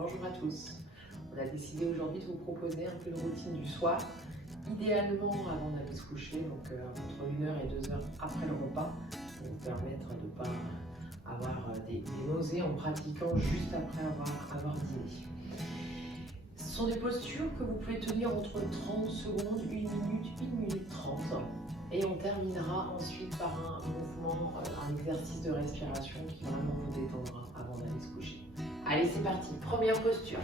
Bonjour à tous. On a décidé aujourd'hui de vous proposer un peu de routine du soir, idéalement avant d'aller se coucher, donc entre 1 heure et 2 heures après le repas, pour vous permettre de ne pas avoir des nausées en pratiquant juste après avoir dîné. Ce sont des postures que vous pouvez tenir entre 30 secondes, 1 minute, 1 minute 30. Et on terminera ensuite par un mouvement, un exercice de respiration qui vraiment vous détendra avant d'aller se coucher. Allez, c'est parti. Première posture,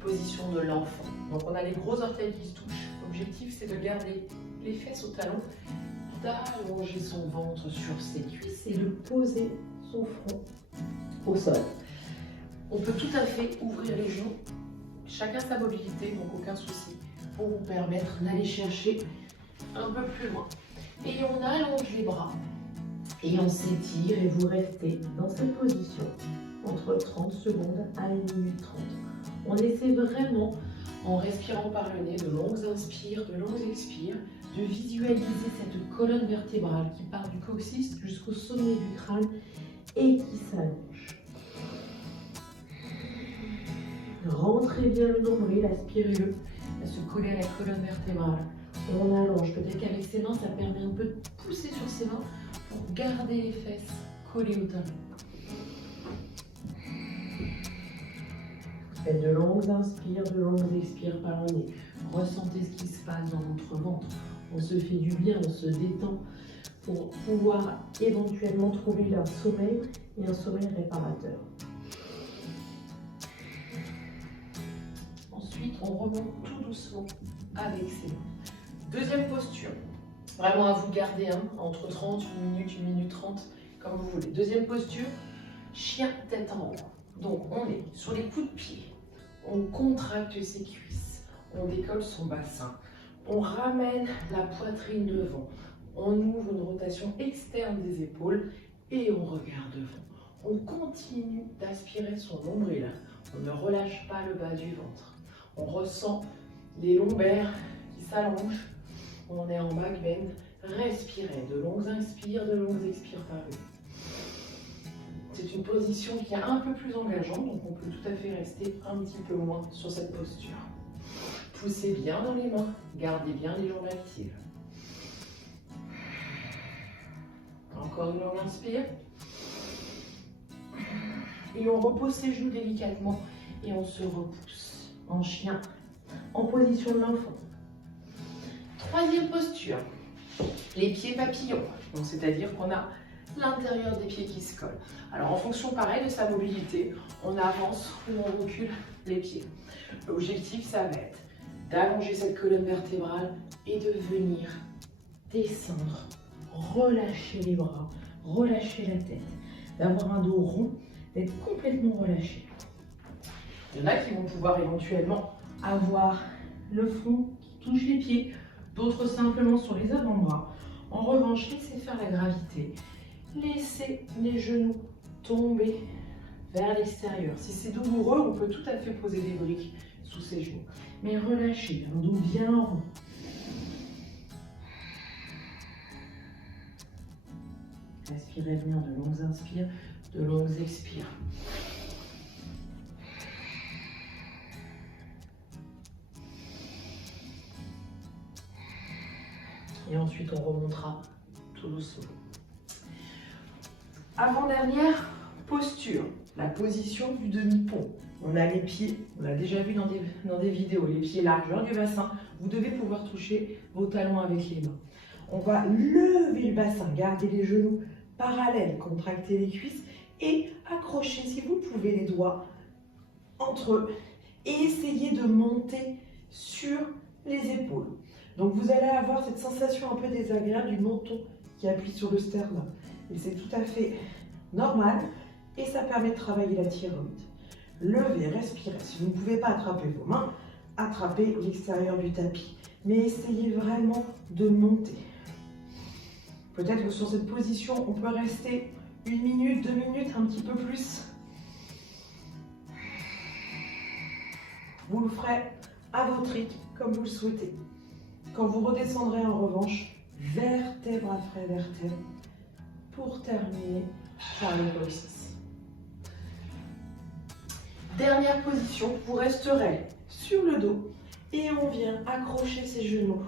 position de l'enfant. Donc on a les gros orteils qui se touchent. L'objectif, c'est de garder les fesses au talon, d'allonger son ventre sur ses cuisses et de poser son front au sol. On peut tout à fait ouvrir les genoux, chacun sa mobilité, donc aucun souci, pour vous permettre d'aller chercher un peu plus loin. Et on allonge les bras et on s'étire et vous restez dans cette position entre 30 secondes à 1 minute 30. On essaie vraiment, en respirant par le nez, de longues inspires, de longues expires, de visualiser cette colonne vertébrale qui part du coccyx jusqu'au sommet du crâne et qui s'allonge. Rentrez bien le nombril, aspirez-le, à se coller à la colonne vertébrale. Et on allonge, peut-être qu'avec ses mains, ça permet un peu de pousser sur ses mains pour garder les fesses collées au talon. Faites de longues inspires, de longues expires par le nez. Ressentez ce qui se passe dans votre ventre. On se fait du bien, on se détend pour pouvoir éventuellement trouver un sommeil et un sommeil réparateur. Ensuite, on remonte tout doucement avec ses mains. Deuxième posture, vraiment à vous garder entre 30, 1 minute, 1 minute 30, comme vous voulez. Deuxième posture, chien tête en haut. Donc on est sur les coups de pied, on contracte ses cuisses, on décolle son bassin, on ramène la poitrine devant, on ouvre une rotation externe des épaules et on regarde devant. On continue d'aspirer son nombril, on ne relâche pas le bas du ventre. On ressent les lombaires qui s'allongent. On est en back bend, respirez, de longues inspires, de longues expires par le nez. C'est une position qui est un peu plus engageante, donc on peut tout à fait rester un petit peu moins sur cette posture. Poussez bien dans les mains, gardez bien les jambes actives. Encore une longue inspire. Et on repose ses genoux délicatement et on se repousse en chien, en position de l'enfant. Troisième posture, les pieds papillons, c'est-à-dire qu'on a l'intérieur des pieds qui se collent. Alors en fonction pareil de sa mobilité, on avance ou on recule les pieds. L'objectif, ça va être d'allonger cette colonne vertébrale et de venir descendre, relâcher les bras, relâcher la tête, d'avoir un dos rond, d'être complètement relâché. Il y en a qui vont pouvoir éventuellement avoir le front qui touche les pieds, d'autres simplement sur les avant-bras. En revanche, laissez faire la gravité. Laissez les genoux tomber vers l'extérieur. Si c'est douloureux, on peut tout à fait poser des briques sous ses genoux. Mais relâchez, un dos bien rond. Respirez bien, de longues inspires, de longues expires. Et ensuite, on remontera tout doucement. Avant-dernière posture, la position du demi-pont. On a les pieds, on l'a déjà vu dans des vidéos, les pieds largeur du bassin. Vous devez pouvoir toucher vos talons avec les mains. On va lever le bassin, garder les genoux parallèles, contracter les cuisses et accrocher, si vous pouvez, les doigts entre eux. Et essayez de monter sur les épaules. Donc vous allez avoir cette sensation un peu désagréable du menton qui appuie sur le sternum. Et c'est tout à fait normal et ça permet de travailler la thyroïde. Levez, respirez. Si vous ne pouvez pas attraper vos mains, attrapez l'extérieur du tapis. Mais essayez vraiment de monter. Peut-être que sur cette position, on peut rester 1 minute, 2 minutes, un petit peu plus. Vous le ferez à votre rythme, comme vous le souhaitez. Quand vous redescendrez en revanche, vertèbre après vertèbre, pour terminer par le coccyx. Dernière position, vous resterez sur le dos et on vient accrocher ses genoux.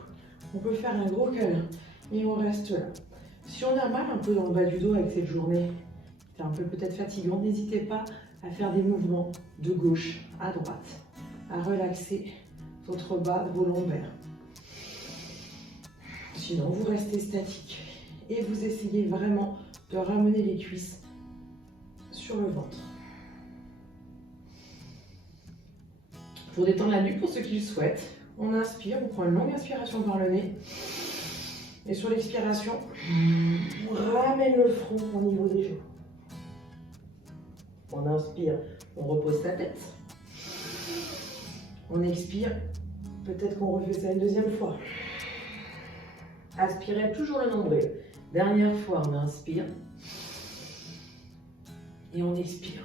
On peut faire un gros câlin et on reste là. Si on a mal un peu dans le bas du dos avec cette journée, c'est un peu peut-être fatigant, n'hésitez pas à faire des mouvements de gauche à droite, à relaxer votre bas de vos lombaires. Sinon, vous restez statique et vous essayez vraiment de ramener les cuisses sur le ventre. Pour détendre la nuque, pour ceux qui le souhaitent, on inspire, on prend une longue inspiration par le nez. Et sur l'expiration, on ramène le front au niveau des genoux. On inspire, on repose sa tête. On expire, peut-être qu'on refait ça une deuxième fois. Aspirez toujours le nombril. Dernière fois, on inspire. Et on expire.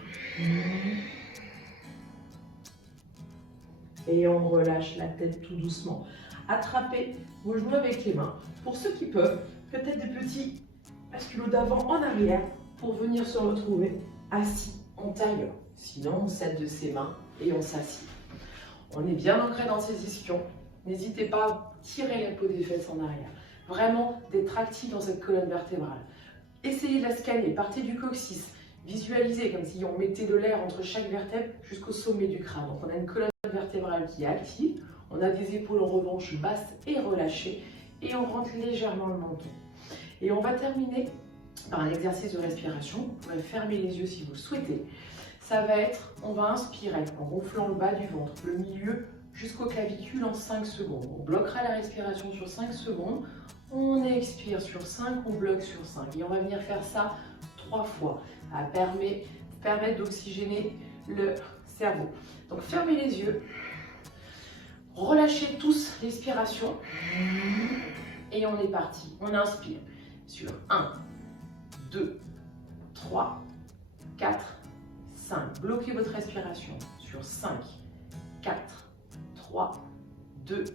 Et on relâche la tête tout doucement. Attrapez vos genoux avec les mains. Pour ceux qui peuvent, peut-être des petits basculos d'avant en arrière pour venir se retrouver assis en tailleur. Sinon, on s'aide de ses mains et on s'assied. On est bien ancré dans ses ischions. N'hésitez pas à tirer la peau des fesses en arrière. Vraiment d'être actif dans cette colonne vertébrale. Essayez de la scanner. Partez du coccyx. Visualisez comme si on mettait de l'air entre chaque vertèbre jusqu'au sommet du crâne. Donc on a une colonne vertébrale qui est active. On a des épaules en revanche basses et relâchées. Et on rentre légèrement le menton. Et on va terminer par un exercice de respiration. Vous pouvez fermer les yeux si vous le souhaitez. Ça va être, on va inspirer en gonflant le bas du ventre, le milieu jusqu'aux clavicules en 5 secondes. On bloquera la respiration sur 5 secondes. On expire sur 5, on bloque sur 5. Et on va venir faire ça 3 fois. Ça permettre d'oxygéner le cerveau. Donc fermez les yeux. Relâchez tous l'expiration. Et on est parti. On inspire sur 1, 2, 3, 4, 5. Bloquez votre respiration sur 5, 4, 3, 2,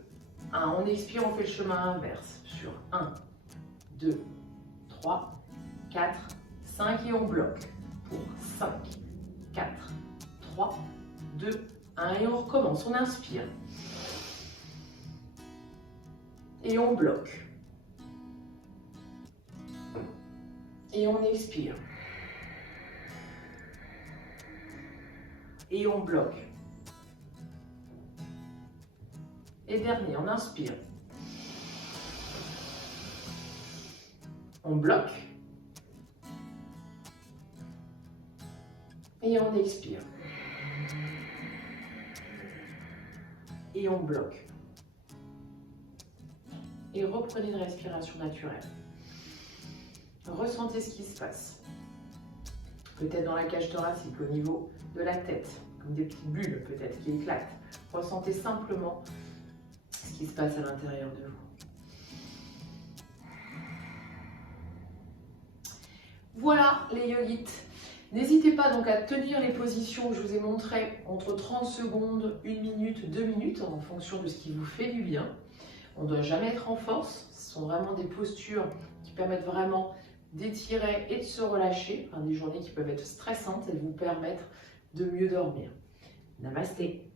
1. On expire, on fait le chemin inverse sur 1, 2, 3, 4, 5 et on bloque pour 5, 4, 3, 2, 1 et on recommence. On inspire et on bloque. Et on expire. Et on bloque. Et dernier, on inspire. On bloque. Et on expire. Et on bloque. Et reprenez une respiration naturelle. Ressentez ce qui se passe. Peut-être dans la cage thoracique, au niveau de la tête, comme des petites bulles peut-être qui éclatent. Ressentez simplement ce qui se passe à l'intérieur de vous. Voilà les yogites. N'hésitez pas donc à tenir les positions que je vous ai montrées entre 30 secondes, 1 minute, 2 minutes en fonction de ce qui vous fait du bien. On ne doit jamais être en force. Ce sont vraiment des postures qui permettent vraiment d'étirer et de se relâcher. Des journées qui peuvent être stressantes et vous permettre de mieux dormir. Namasté.